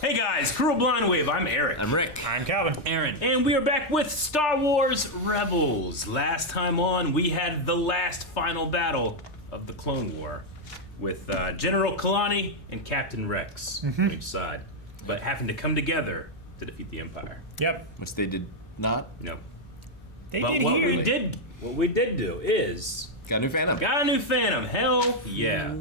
Hey guys, Crew of Blind Wave, I'm Eric. I'm Rick. I'm Calvin. Aaron. And we are back with Star Wars Rebels. Last time on, we had the last final battle of the Clone War with General Kalani and Captain Rex on each side, but having to come together to defeat the Empire. Yep. Which they did not. No. They But did what here. we did do is Got a new Phantom. got a new Phantom. Hell yeah.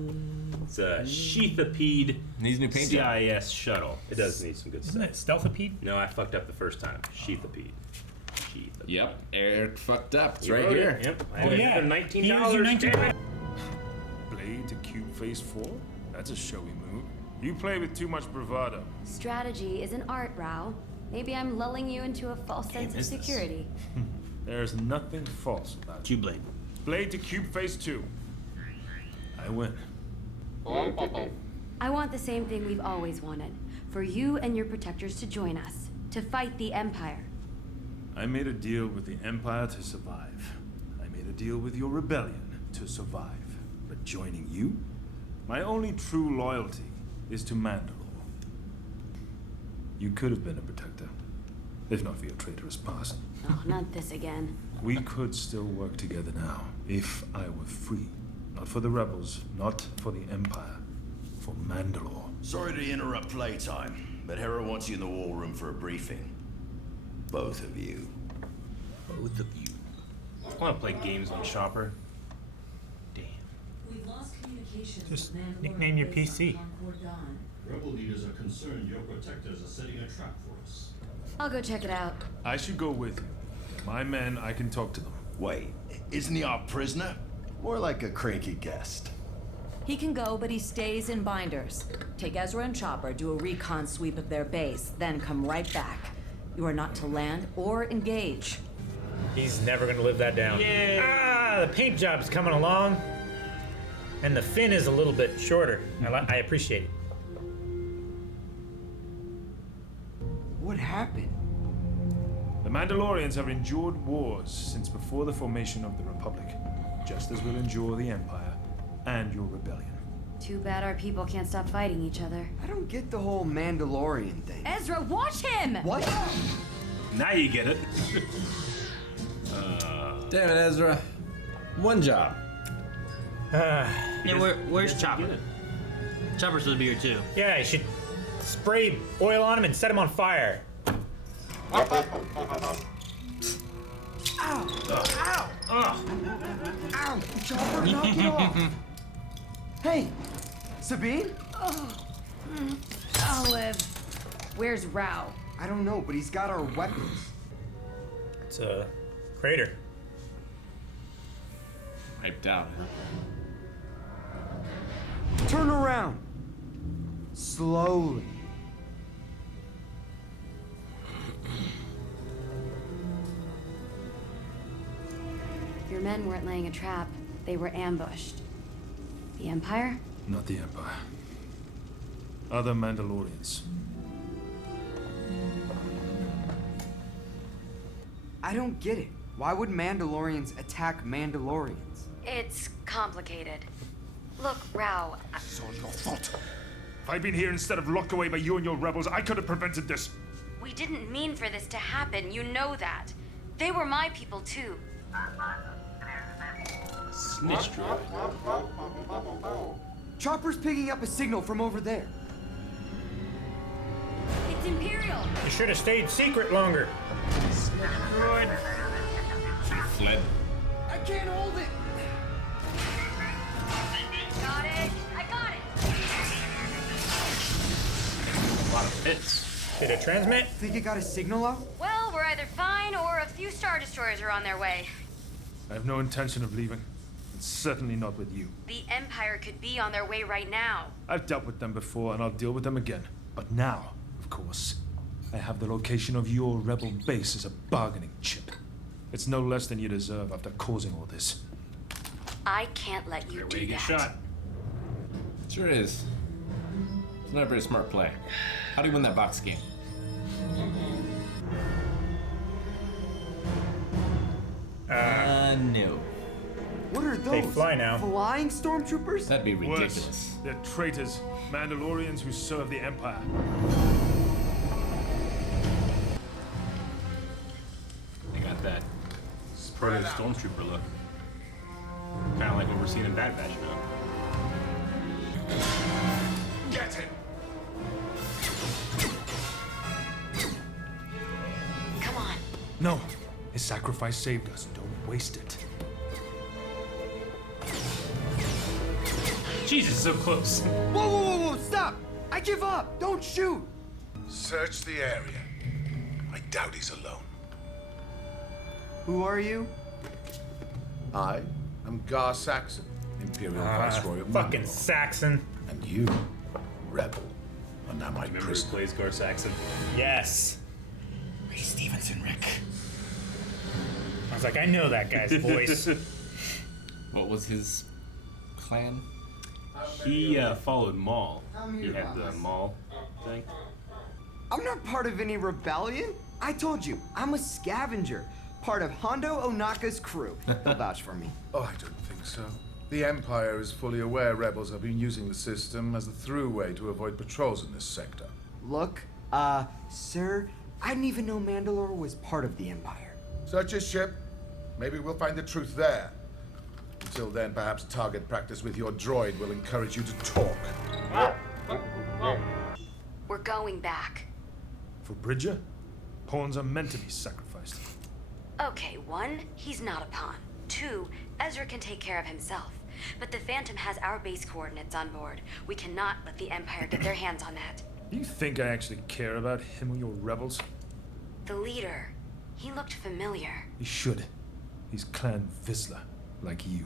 It's a Sheathapede Needs new paint job. CIS shuttle. It does need some good Isn't stuff. it Stealthipede? No, I fucked up the first time. Sheathapede. Yep. Eric fucked up. It's You right wrote here. it. Yep. Oh, yeah. $19. He owes you $19. Damn it. Blade to Cube Phase 4? That's a showy move. You play with too much bravado. Strategy is an art, Rao. Maybe I'm lulling you into a false sense of is this? security. There's nothing false about it. Q-Blade. Blade to Cube Phase 2. I win. I want the same thing we've always wanted. For you and your protectors to join us. To fight the Empire. I made a deal with the Empire to survive. I made a deal with your rebellion to survive. But joining you? My only true loyalty is to Mandalore. You could have been a protector, if not for your traitorous past. Oh, not this again. We could still work together now, if I were free. Not for the rebels, not for the Empire, for Mandalore. Sorry to interrupt playtime, but Hera wants you in the war room for a briefing. Both of you. Both of you. I want to play games on Chopper. Damn. We've lost communication. Just with Mandalore nickname your base PC. on Concord Dawn. Rebel leaders are concerned your protectors are setting a trap for us. I'll go check it out. I should go with you. My men, I can talk to them. Wait, isn't he our prisoner? More like a cranky guest. He can go, but he stays in binders. Take Ezra and Chopper, do a recon sweep of their base, then come right back. You are not to land or engage. He's never gonna live that down. Yay. Ah, the paint job's coming along. And the fin is a little bit shorter. I appreciate it. What happened? The Mandalorians have endured wars since before the formation of the Republic, just as will endure the Empire and your rebellion. Too bad our people can't stop fighting each other. I don't get the whole Mandalorian thing. Ezra, watch him! What? Now you get it. Damn it, Ezra. One job. Yeah, where's Chopper? Chopper's supposed to be here too. Yeah, you should spray oil on him and set him on fire. Ow! Ow! Chopper, knock it off! Hey, Sabine? Olive. Where's Rao? I don't know, but he's got our weapons. It's a crater. Hyped out. Turn around. Slowly. Your men weren't laying a trap. They were ambushed. The Empire? Not the Empire. Other Mandalorians. I don't get it. Why would Mandalorians attack Mandalorians? It's complicated. Look, Rao, It's all your fault. If I'd been here instead of locked away by you and your rebels, I could have prevented this. we didn't mean for this to happen. You know that. They were my people, too. Snitch droid. Chopper's picking up a signal from over there. It's Imperial! You should have stayed secret longer. Droid. She fled. I can't hold it! Got it! I got it! A lot of hits. Did it transmit? Think it got a signal out? Well, we're either fine or a few Star Destroyers are on their way. I have no intention of leaving. And certainly not with you. The Empire could be on their way right now. I've dealt with them before and I'll deal with them again. But now, of course, I have the location of your rebel base as a bargaining chip. It's no less than you deserve after causing all this. I can't let you Way do to get that. shot. Sure is. It's not a very smart play. How do you win that box game? No. What are those? They fly now. Flying stormtroopers? That'd be Worse, ridiculous. they're traitors, Mandalorians who serve the Empire. part of the stormtrooper look. Kind of like what we're seeing in Bad Batch now. Get him! Come on. No. His sacrifice saved us. Don't waste it. Jesus, so close. Whoa, whoa, whoa, whoa, stop! I give up! Don't shoot! Search the area. I doubt he's alone. Who are you? I am Gar Saxon, Imperial Viceroy of Fucking Mandalore. Saxon. And you, rebel, are now my Remember who prisoner. plays Gar Saxon? Yes. Ray Stevenson, Rick. I was like, I know that guy's voice. What was his clan? He followed Maul. He had the Maul thing. I'm not part of any rebellion. I told you, I'm a scavenger. Part of Hondo Onaka's crew. He'll vouch for me. Oh, I don't think so. The Empire is fully aware rebels have been using the system as a throughway to avoid patrols in this sector. Look, sir, I didn't even know Mandalore was part of the Empire. Search his ship. Maybe we'll find the truth there. Until then, perhaps target practice with your droid will encourage you to talk. We're going back. For Bridger, pawns are meant to be sacrificed. Okay, 1, he's not a pawn. 2, Ezra can take care of himself. But the Phantom has our base coordinates on board. We cannot let the Empire get their hands on that. Do you think I actually care about him or your rebels? The leader, he looked familiar. He should. He's Clan Vizsla, like you.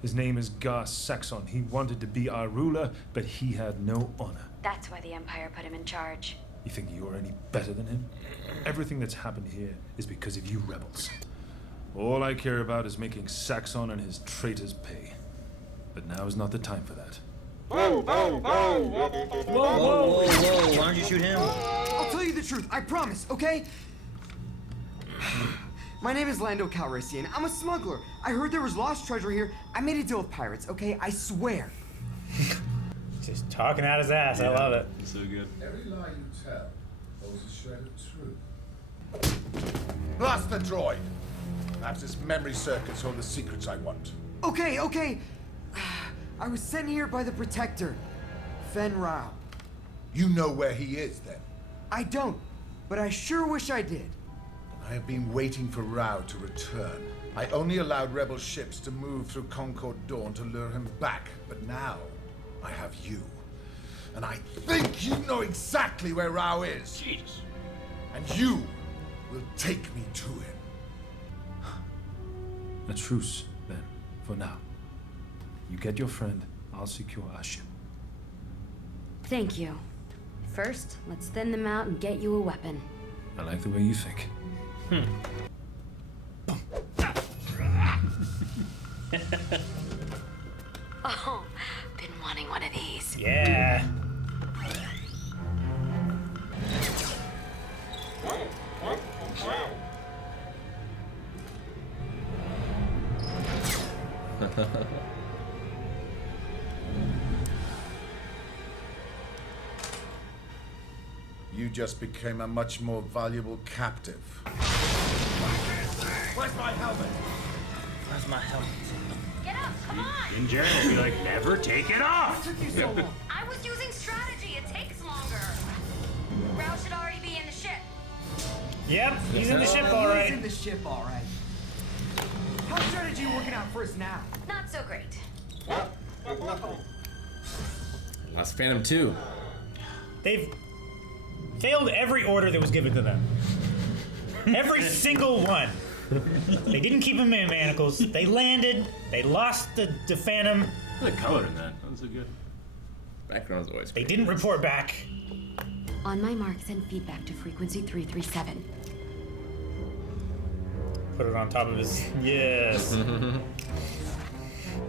His name is Gar Saxon. He wanted to be our ruler, but he had no honor. That's why the Empire put him in charge. You think you're any better than him? Everything that's happened here is because of you rebels. All I care about is making Saxon and his traitors pay. But now is not the time for that. Whoa, whoa, whoa! Why don't you shoot him? I'll tell you the truth, I promise, okay? My name is Lando Calrissian. I'm a smuggler. I heard there was lost treasure here. I made a deal with pirates, okay? I swear. Just talking out his ass. I love it. So good. Every lie you tell holds a shred of truth. Blast the droid! Perhaps its memory circuits hold the secrets I want. Okay, okay. I was sent here by the Protector, Fen Rao. You know where he is, then? I don't, but I sure wish I did. I have been waiting for Rao to return. I only allowed rebel ships to move through Concord Dawn to lure him back, but now I have you. And I think you know exactly where Rao is. Jesus. And you will take me to him. A truce, then, for now. You get your friend, I'll secure our ship. Thank you. First, let's thin them out and get you a weapon. I like the way you think. Oh, been wanting one of these. Yeah. You just became a much more valuable captive. Where's my helmet? Where's my helmet? Get up, come on! And Jaren will be like, never take it off! Took you so long. I was using strategy, it takes longer. Rao should already be in the ship. Yep, he's in the ship He's all in right. the ship, all right. How's strategy working out for us now? Not so great. Lost Phantom 2. They've failed every order that was given to them. Every single one. They didn't keep them in manacles. They landed. They lost the Phantom. The color in that. That was so good. Background's always They great. didn't report back. On my mark, send feedback to frequency 337. Put it on top of his. Yes. Cover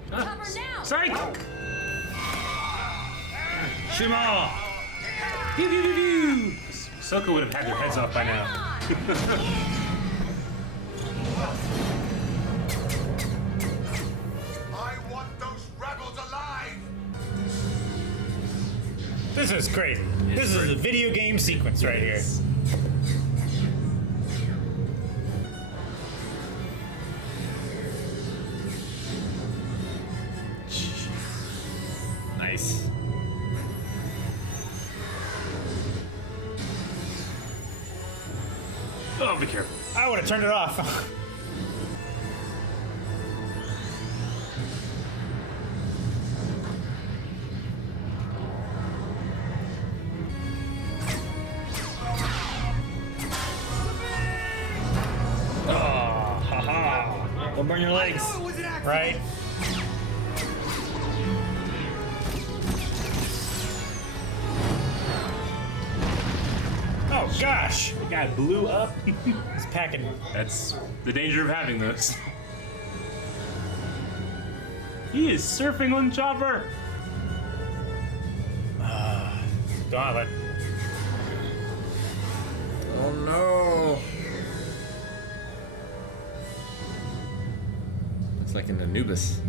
now! Psych! Shoot 'em all! Pew, pew, pew, pew. Ahsoka would have had their heads off by now. I want those rebels alive! This is crazy. This is a video game sequence right here. Oh, be careful. I would have turned it off. Oh, haha. Don't burn your legs. Right? Oh gosh! The guy blew up. He's packing. That's the danger of having those. He is surfing on Chopper. Gauntlet. Oh no! Looks like an Anubis.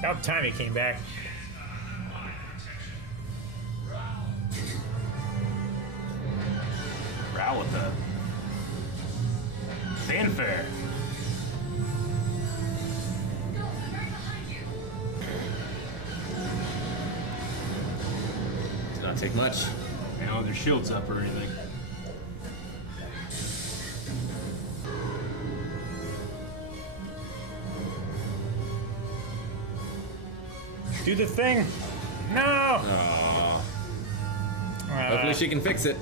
About time he came back. Row with the fanfare. Does not take much. You know, their shields up or anything. Do the thing. No. Aww. Hopefully she can fix it.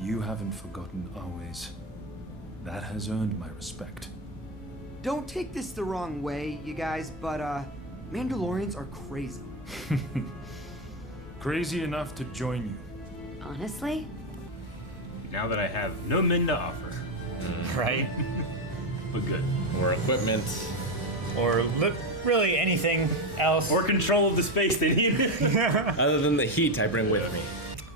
You haven't forgotten our ways. That has earned my respect. Don't take this the wrong way, you guys, but Mandalorians are crazy. Crazy enough to join you. Honestly? Now that I have no men to offer. Right? But good. Or equipment. Or really anything else. Or control of the space they need. Other than the heat I bring with me.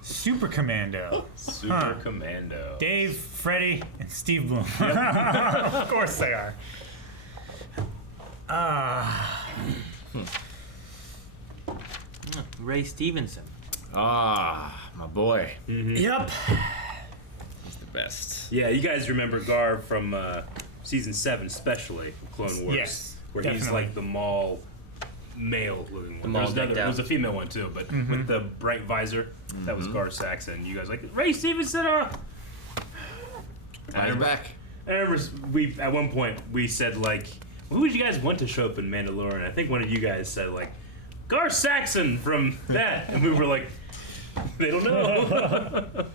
Super Commando. Super Commando. Dave, Freddy, and Steve Bloom. Of course they are. Ray Stevenson. Ah, my boy. Yep. He's the best. Yeah, you guys remember Gar from season 7, especially of Clone Wars, Yes, where definitely. he's like the Maul male-looking one. Maul There decked out. was a female one too, but with the bright visor, that was Gar Saxon. You guys like Ray Stevenson? On your back. I remember we at one point we said like, who would you guys want to show up in Mandalorian? I think one of you guys said like, Gar Saxon from that, and we were like, they don't know.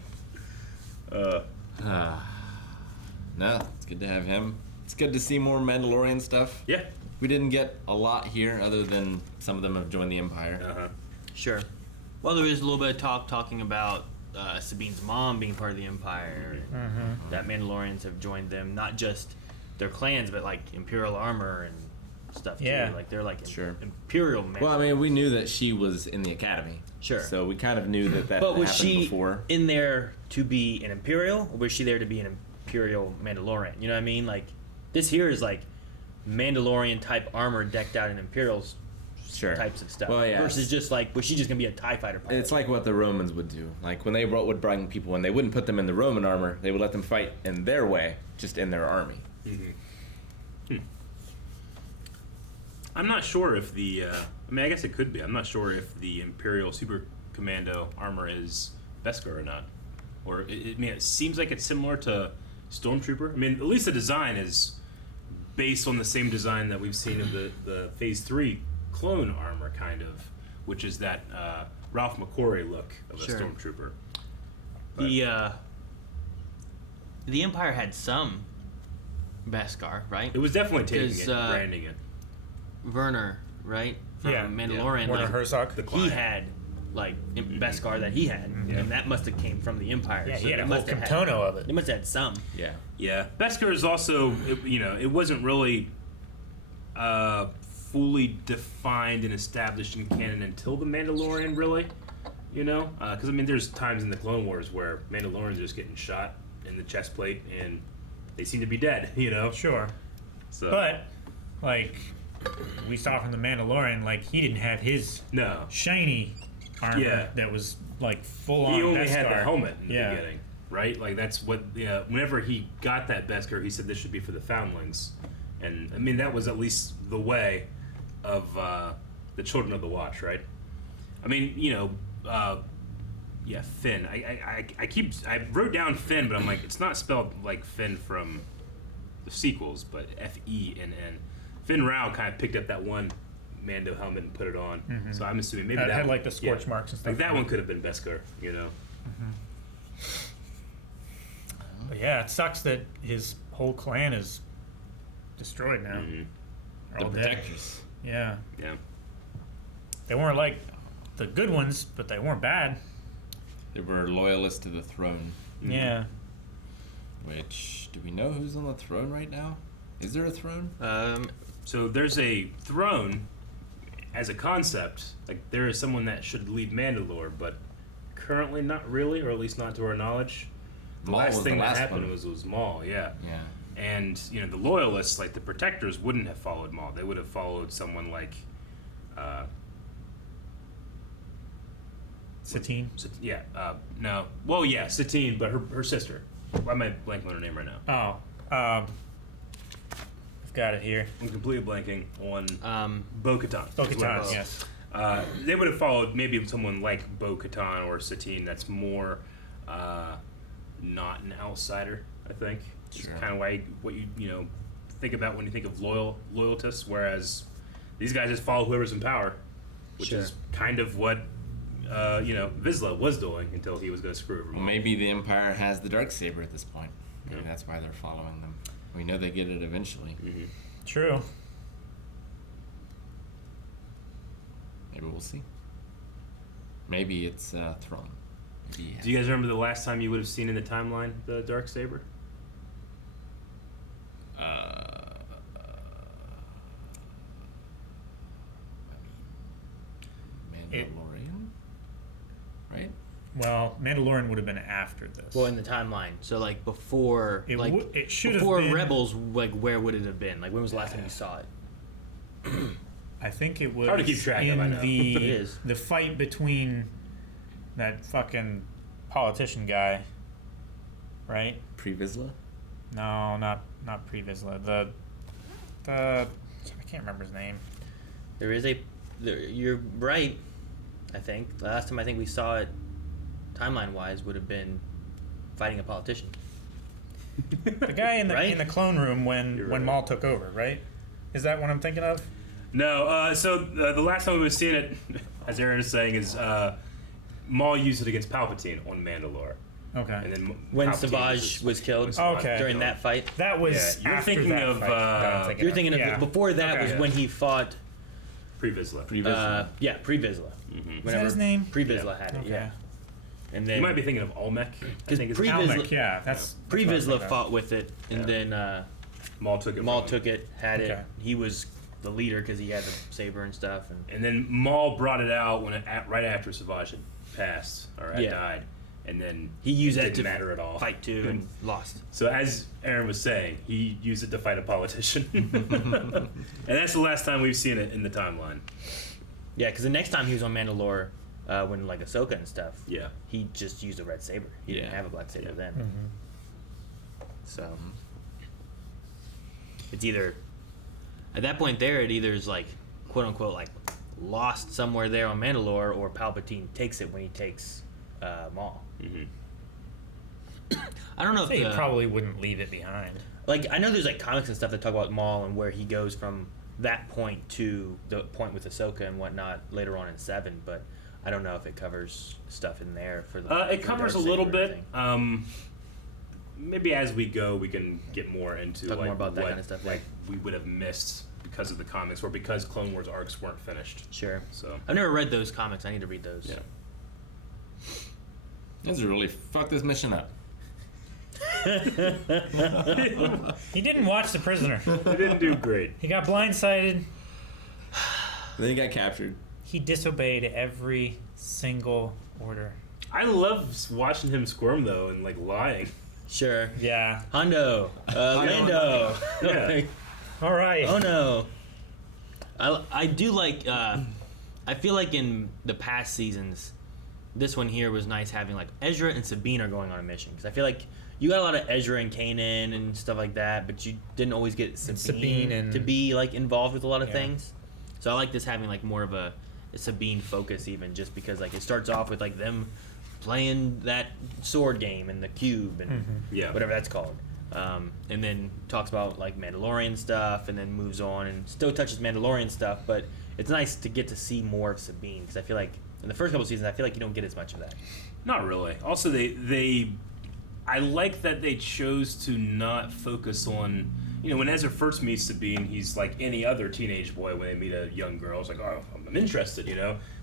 No, it's good to have him. It's good to see more Mandalorian stuff. Yeah. We didn't get a lot here, other than some of them have joined the Empire. Sure. Well, there is a little bit of talking about Sabine's mom being part of the Empire. That Mandalorians have joined them, not just their clans, but like Imperial armor and stuff Yeah. too. Like they're like Sure. Imperial Mandalorians. Well, I mean, we knew that she was in the Academy. Sure. So we kind of knew that But had was happened she before. in there to be an Imperial, or was she there to be an Imperial Mandalorian? You know what I mean? Like, this here is like Mandalorian type armor decked out in Imperials Sure. types of stuff. Well, yeah. Versus just like, was she just gonna be a TIE fighter pilot? It's like what the Romans would do. Like when they would bring people in, they wouldn't put them in the Roman armor. They would let them fight in their way, just in their army. I'm not sure if the. I mean, I guess it could be. I'm not sure if the Imperial Super Commando armor is Beskar or not. Or I mean, it seems like it's similar to Stormtrooper. I mean, at least the design is based on the same design that we've seen of the Phase 3 clone armor, kind of, which is that Ralph McQuarrie look of a Sure. Stormtrooper. The Empire had some Beskar, right? It was definitely taking Because, it and branding it. Werner, right? From Yeah. Mandalorian. Werner like, Herzog. The He client. had like Beskar that he had, and that must have came from the Empire. Yeah, so he had they a whole must have had- Camtono of it. They must have had some. Yeah. Yeah, Beskar is also, it wasn't really fully defined and established in canon until the Mandalorian, really. Because I mean, there's times in the Clone Wars where Mandalorians are just getting shot in the chest plate and they seem to be dead. Sure. So, But, like, we saw from the Mandalorian, like, he didn't have his no, shiny armor Yeah. that was, like, full on he only Beskar. had the helmet in Yeah. the beginning, right? Like that's what. Whenever he got that Beskar, he said this should be for the Foundlings, and I mean that was at least the way of the Children of the Watch, right? I mean, yeah, Finn. I wrote down Finn, but I'm like, it's not spelled like Finn from the sequels, but Fenn. Finn Rao kind of picked up that one Mando helmet and put it on. Mhm. So I'm assuming maybe It that had one- like the scorch marks and stuff. Like that one could have been Beskar, But yeah, it sucks that his whole clan is destroyed now. They're The all dead. Protectors. Yeah. Yeah. They weren't like the good ones, but they weren't bad. They were loyalists to the throne. Yeah. Which, do we know who's on the throne right now? Is there a throne? So there's a throne as a concept. Like there is someone that should lead Mandalore, but currently not really, or at least not to our knowledge. The Maul last was thing the that last happened one. was Maul, yeah. Yeah. And the loyalists, like the protectors, wouldn't have followed Maul. They would have followed someone like Satine? Yeah. No. Well, yeah, Satine, but her sister. Why am I blanking on her name right now? Oh. I've got it here. I'm completely blanking on Bo-Katan. Bo-Katan, yes. They would have followed maybe someone like Bo-Katan or Satine that's more not an outsider, I think. Sure. It's kind of like what you think about when you think of loyalists, whereas these guys just follow whoever's in power, which Sure. is kind of what Vizsla was doing until he was going to screw over. Well, maybe the Empire has the Darksaber at this point. Maybe that's why they're following them. We know they get it eventually. True. Maybe we'll see. Maybe it's Thrawn. Maybe Do you guys remember the last time you would have seen in the timeline the Darksaber? Mandalorian? Right? Well, Mandalorian would have been after this. Well, in the timeline, so like before, It like would- it should have before been- Rebels. Like, where would it have been? Like, when was the last time you saw it? I think it was Hard to keep track of, in I know. the It is. the fight between that fucking politician guy, right? Pre-Vizsla? No, not Pre-Vizsla. The I can't remember his name. There is you're right. I think the last time I think we saw it, timeline-wise, would have been fighting a politician. The guy in the Right? in the clone room when You're when right. Maul took over, right? Is that what I'm thinking of? No. So the last time we were seeing it, as Aaron is saying, is Maul used it against Palpatine on Mandalore. Okay. And then When Palpatine Savage was killed. Okay. During that fight. That was Yeah, you're after thinking that of, fight that I'm thinking You're thinking of Yeah. before that Okay. was when he fought. Pre-Vizsla. Pre-Vizsla. Yeah, Pre-Vizsla. Mhm. Is that his name? Pre-Vizsla had it. Okay. Yeah. And then You might be thinking of Olmec. I Because think it's Pre-Vizsla, Almec, yeah, that's what I was Pre-Vizsla thinking of. fought with it, and Yeah. then Maul took it. Maul from him. took it, had it. Okay. He was the leader because he had the saber and stuff. And And then Maul brought it out right after Savage had passed or had Yeah. died, and then he used it that didn't to matter at all. fight too, and lost. So as Aaron was saying, he used it to fight a politician, and that's the last time we've seen it in the timeline. Yeah, because the next time he was on Mandalore, when like Ahsoka and stuff, Yeah. he just used a red saber. He didn't Yeah. have a black saber then. Mm-hmm. So it's either at that point there, it either is like quote unquote like lost somewhere there on Mandalore, or Palpatine takes it when he takes Maul. Mm-hmm. I don't know if He the, probably wouldn't leave it behind. like I know there's like comics and stuff that talk about Maul and where he goes from that point to the point with Ahsoka and whatnot later on in 7, but I don't know if it covers stuff in there for the. It for covers a Darksaber little or bit. anything. Maybe as we go, we can get more into Talk like more about that what kind of stuff, like we would have missed because of the comics or because Clone Wars arcs weren't finished. Sure. So I've never read those comics. I need to read those. yeah. This really fucked this mission up. He didn't watch The Prisoner. They didn't do great. He got blindsided. Then he got captured. He disobeyed every single order. I love watching him squirm though and like lying. Sure. Yeah. Hondo. Lando. Yeah. All right. Oh no. I do like. I feel like in the past seasons, this one here was nice having like Ezra and Sabine are going on a mission, because I feel like you got a lot of Ezra and Kanan and stuff like that, but you didn't always get Sabine and- to be like involved with a lot of Yeah. things. So I like this having like more of a Sabine focus, even just because like it starts off with like them playing that sword game and the cube and whatever that's called, and then talks about like Mandalorian stuff, and then moves on and still touches Mandalorian stuff. But it's nice to get to see more of Sabine, because I feel like in the first couple seasons I feel like you don't get as much of that. Not really. Also, I like that they chose to not focus on, when Ezra first meets Sabine, he's like any other teenage boy when they meet a young girl. It's like, oh, I'm interested,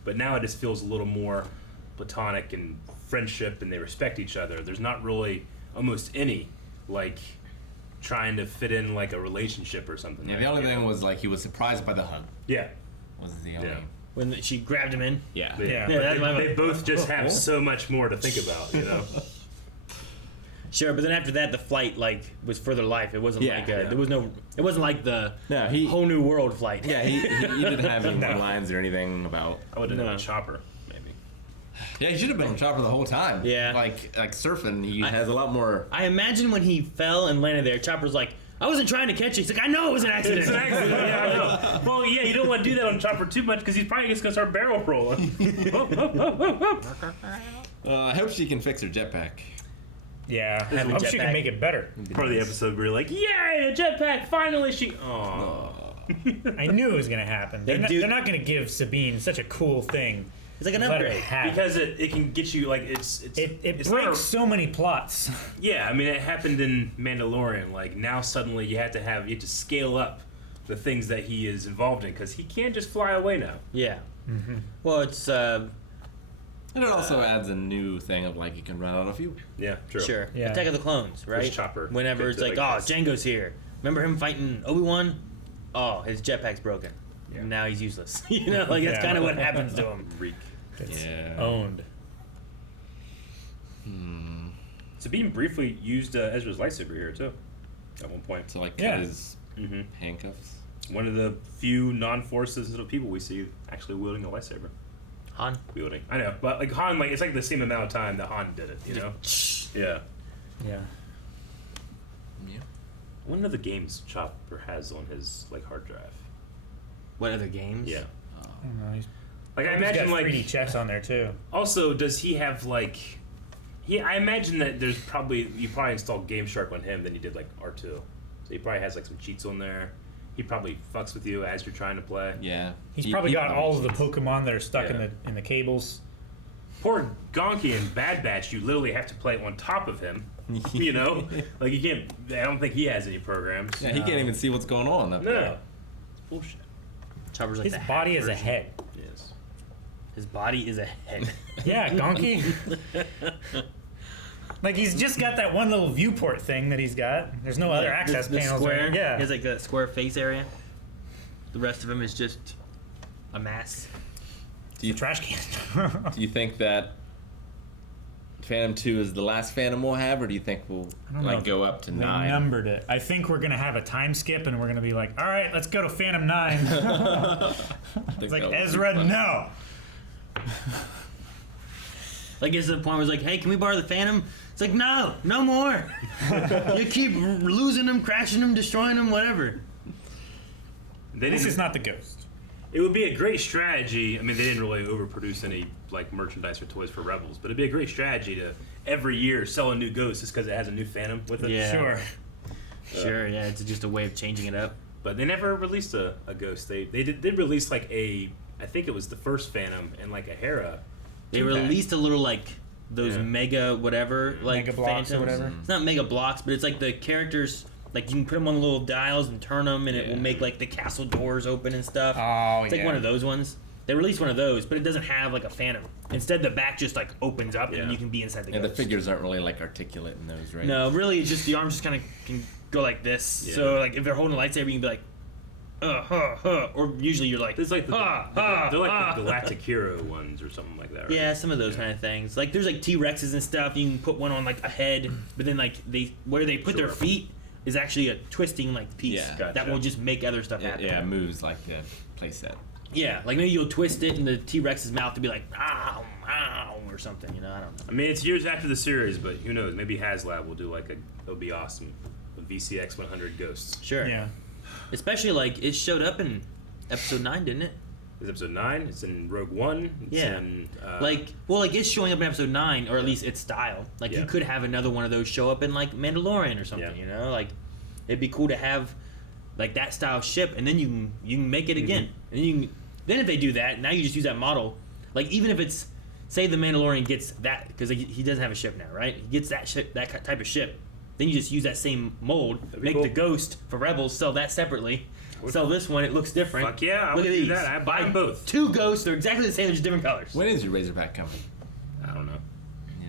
But now it just feels a little more platonic and friendship, and they respect each other. There's not really almost any, like, trying to fit in, like, a relationship or something. Yeah, the only thing was, like, he was surprised by the hug. Yeah. Was the only... Yeah. When she grabbed him in. Yeah. They both just have so much more to think about, Sure, but then after that, the flight was for their life. It wasn't there was no. It wasn't like the whole new world flight. Yeah, he didn't have any lines or anything about. I would have done a chopper, maybe. Yeah, he should have been on chopper the whole time. Yeah, like surfing, he has a lot more. I imagine when he fell and landed there, Chopper's like, I wasn't trying to catch you. He's like, I know it was an accident. It's an accident. Yeah, I know. Well, yeah, you don't want to do that on Chopper too much because he's probably just going to start barrel rolling. I hope she can fix her jetpack. Yeah, I hope she can make it better. Part of the episode where you're like, yay, a jetpack, finally she... Oh. I knew it was going to happen. They're not going to give Sabine such a cool thing. It's like an upgrade. Because it can get you, like, it breaks so many plots. Yeah, I mean, it happened in Mandalorian. Like, now suddenly you have to scale up the things that he is involved in, because he can't just fly away now. Yeah. Mm-hmm. Well, it's... And it also adds a new thing of, like, you can run out of fuel. Yeah, true. Sure. Yeah. Attack of the Clones, right? Chopper. Whenever it's like, oh, Jango's here. Remember him fighting Obi-Wan? Oh, his jetpack's broken. Yeah. And now he's useless. That's kind of what happens to him. Reek. It's owned. Sabine briefly used Ezra's lightsaber here, too, at one point. To, like, cut his handcuffs. One of the few non-Force sensitive people we see actually wielding a lightsaber. Han wielding. I know, but like Han, it's like the same amount of time that Han did it. Yeah. Yeah. One of the games Chopper has on his hard drive. What other games? Yeah. I don't know. I imagine got 3D chess on there too. Also, does he have I imagine that you probably installed Game Shark on him, then you did R2. So he probably has some cheats on there. He probably fucks with you as you're trying to play. Yeah. He's probably got all of the Pokemon that are stuck in the cables. Poor Gonki in Bad Batch, you literally have to play on top of him. You can't. I don't think he has any programs. Yeah, he can't even see what's going on. No. It's bullshit. Chopper's his body is a head. Yes. His body is a head. Yeah, Gonki. He's just got that one little viewport thing that he's got. There's no other access panels. Square. Yeah. He has that square face area. The rest of him is just a mass. Do you trash can? Do you think that Phantom 2 is the last Phantom we'll have, or do you think we'll go up to 9? They numbered it. I think we're gonna have a time skip, and we're gonna be like, all right, let's go to Phantom 9. It's like Ezra, no. It's the point where it's like, hey, can we borrow the Phantom? It's like, no more. You keep losing them, crashing them, destroying them, whatever. This is not the Ghost. It would be a great strategy. I mean, they didn't really overproduce any merchandise or toys for Rebels, but it'd be a great strategy to every year sell a new Ghost just because it has a new Phantom with it. Yeah. Sure. Yeah, it's just a way of changing it up. But they never released a Ghost. They did release I think it was the first Phantom and a Hera. They released a little those mega whatever mega blocks Phantoms. or whatever. It's not mega blocks, but it's the characters. You can put them on the little dials and turn them, and it will make the castle doors open and stuff. Oh, it's one of those ones. They released one of those, but it doesn't have a Phantom. Instead, the back just opens up and you can be inside the Ghost. And the figures aren't really articulate in those, right? No, really, it's just the arms just kind of can go like this. Yeah. So if they're holding a lightsaber, you can be like, or usually you're like, it's they're the Galactic Hero ones or something like that. Right? Yeah, some of those kind of things. There's T-Rexes and stuff. You can put one on a head, but then where they put their feet is actually a twisting piece that will just make other stuff happen. Yeah, it moves like the playset. Yeah, maybe you'll twist it and the T-Rex's mouth to be like, ow, ow, or something, I don't know. I mean, it's years after the series, but who knows? Maybe HasLab will do it'll be awesome. A VCX 100 Ghosts. Sure. Yeah. Especially it showed up in episode 9, didn't it? It's episode 9. It's in Rogue One. It's Yeah. in, like it's showing up in episode 9, or at least its style. Like you could have another one of those show up in like Mandalorian or something. You know, like it'd be cool to have like that style ship, and then you can make it again, and then if they do that, now you just use that model. Like even if it's say the Mandalorian gets that because he doesn't have a ship now, right? He gets that ship, that type of ship. Then you just use that same mold, make the Ghost for Rebels, sell that separately. Sell this one, it looks different. Fuck yeah, I Look would at do these. that. I buy both. 2 Ghosts, they're exactly the same, just different colors. When is your Razorback coming? I don't know.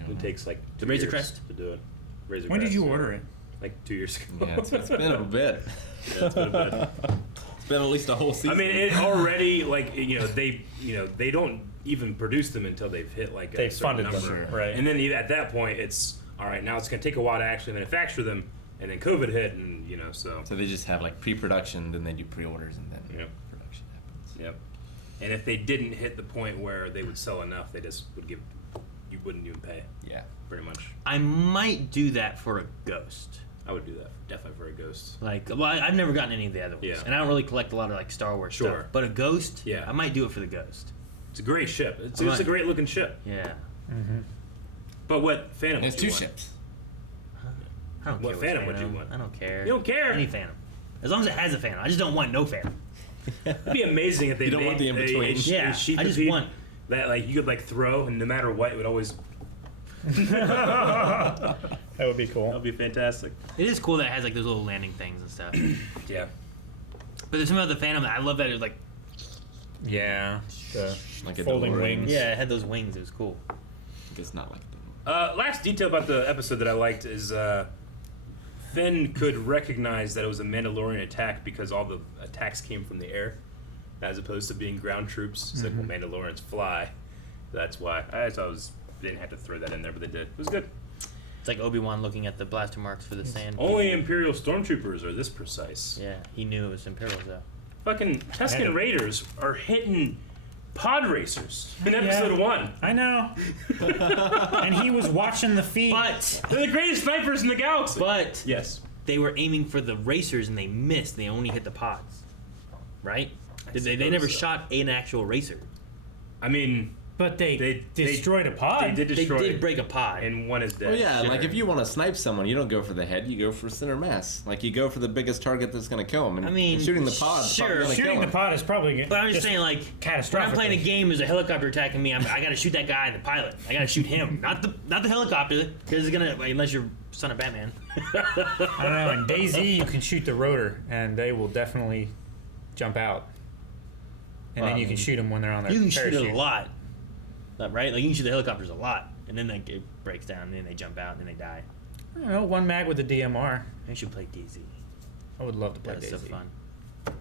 It takes like The 2 Razor years Crest? to do it. Razor When did Crest, you order it? Like 2 years ago. Yeah, it's been a bit. Yeah, it's been a bit. It's been at least a whole season. I mean, it already they don't even produce them until they've hit like a They've certain funded them, number, right? And then at that point, it's all right. Now it's going to take a while to actually manufacture them, and then COVID hit, and so they just have like pre-production, then they do pre-orders, and then production happens. Yep. And if they didn't hit the point where they would sell enough, they just would you wouldn't even pay. Yeah, pretty much. I might do that for a Ghost. I would do that definitely for a Ghost. Like, well, I've never gotten any of the other ones, Yeah. and I don't really collect a lot of like Star Wars stuff. But a Ghost, I might do it for the Ghost. It's a great ship. It's a great looking ship. Yeah. Mm-hmm. But what Phantom? There's would you 2 want? ships. I don't What care Phantom would you want? I don't care. You don't care? Any Phantom. As long as it has a Phantom. I just don't want no Phantom. It'd be amazing if they You don't made want the in-between. Yeah, I just want that like you could like throw, and no matter what, it would always. That would be cool. That would be fantastic. It is cool that it has like those little landing things and stuff. Yeah. But there's something about the Phantom that I love that it was like. Yeah. The Like a folding DeLorean. wings. Yeah, it had those wings. It was cool. It's not like Last detail about the episode that I liked is Finn could recognize that it was a Mandalorian attack because all the attacks came from the air, as opposed to being ground troops. It's like, well, Mandalorians fly. That's why. I thought they didn't have to throw that in there, but they did. It was good. It's like Obi-Wan looking at the blaster marks for the sand. Only Imperial stormtroopers are this precise. Yeah, he knew it was Imperials though. Fucking Tusken Raiders are hitting pod racers in episode 1. I know. And he was watching the feed. But they're the greatest snipers in the galaxy. But yes, they were aiming for the racers and they missed. They only hit the pods, right? They never shot an actual racer. I mean, but they destroyed a pod. They did destroy. They did break a pod, and one is dead. Well, yeah, like if you want to snipe someone, you don't go for the head, you go for center mass. Like you go for the biggest target that's going to kill them. And I mean, shooting the pod, sure, shooting the pod is probably. But I'm just saying, like, catastrophic. when I'm playing a game, there's a helicopter attacking me. I got to shoot that guy, the pilot. I got to shoot him, not the helicopter, because it's gonna unless you're son of Batman. I don't know. In DayZ, you can shoot the rotor, and they will definitely jump out. And then you can shoot them when they're on their You can parachute. shoot it a lot, right? Like you can shoot the helicopters a lot, and then like, it breaks down, and then they jump out, and then they die. I don't know. 1 mag with the DMR. I should play DayZ. I would love to play That's DayZ. so fun.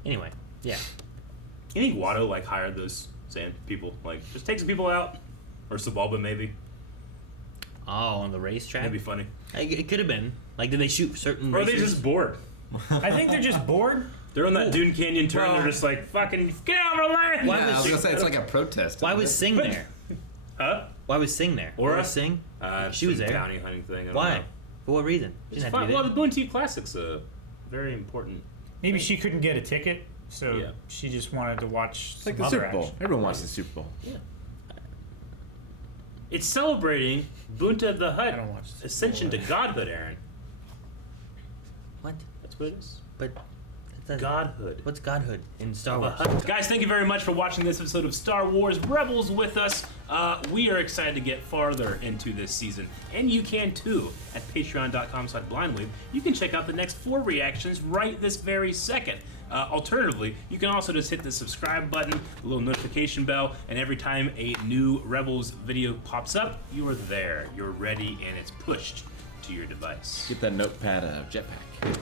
Anyway, yeah. You think Watto like hired those sand people? Like, just take some people out, or Sebulba maybe. Oh, on the racetrack. That'd be funny. It could have been. Like, did they shoot certain? Or are racers? they just bored? I think they're just bored. They're on that Dune Canyon turn. Well- they're just like, fucking get over the land. Why Yeah, I was was going to say, it's like a protest. Why was Sing there? Huh? Why was Sing there? Aura? Aura Sing? She was some there. bounty hunting thing. I don't Why? know. For what reason? She It's didn't have to fun. be Well, there. the Boone T Classic's a very important. Maybe she couldn't get a ticket, so Yeah. she just wanted to watch It's like some the other Super Bowl. action. Everyone watches the Super Bowl. It's celebrating Bunta the I don't Hutt watch the ascension to godhood, Aaron. What? That's what it is. But that's Godhood. What's godhood in Star The Wars? Hutt. Guys, thank you very much for watching this episode of Star Wars Rebels with us. We are excited to get farther into this season, and you can too at patreon.com/blindwave. You can check out the next 4 reactions right this very second. Alternatively, you can also just hit the subscribe button, the little notification bell, and every time a new Rebels video pops up, you are there. You're ready, and it's pushed to your device. Get that notepad jetpack.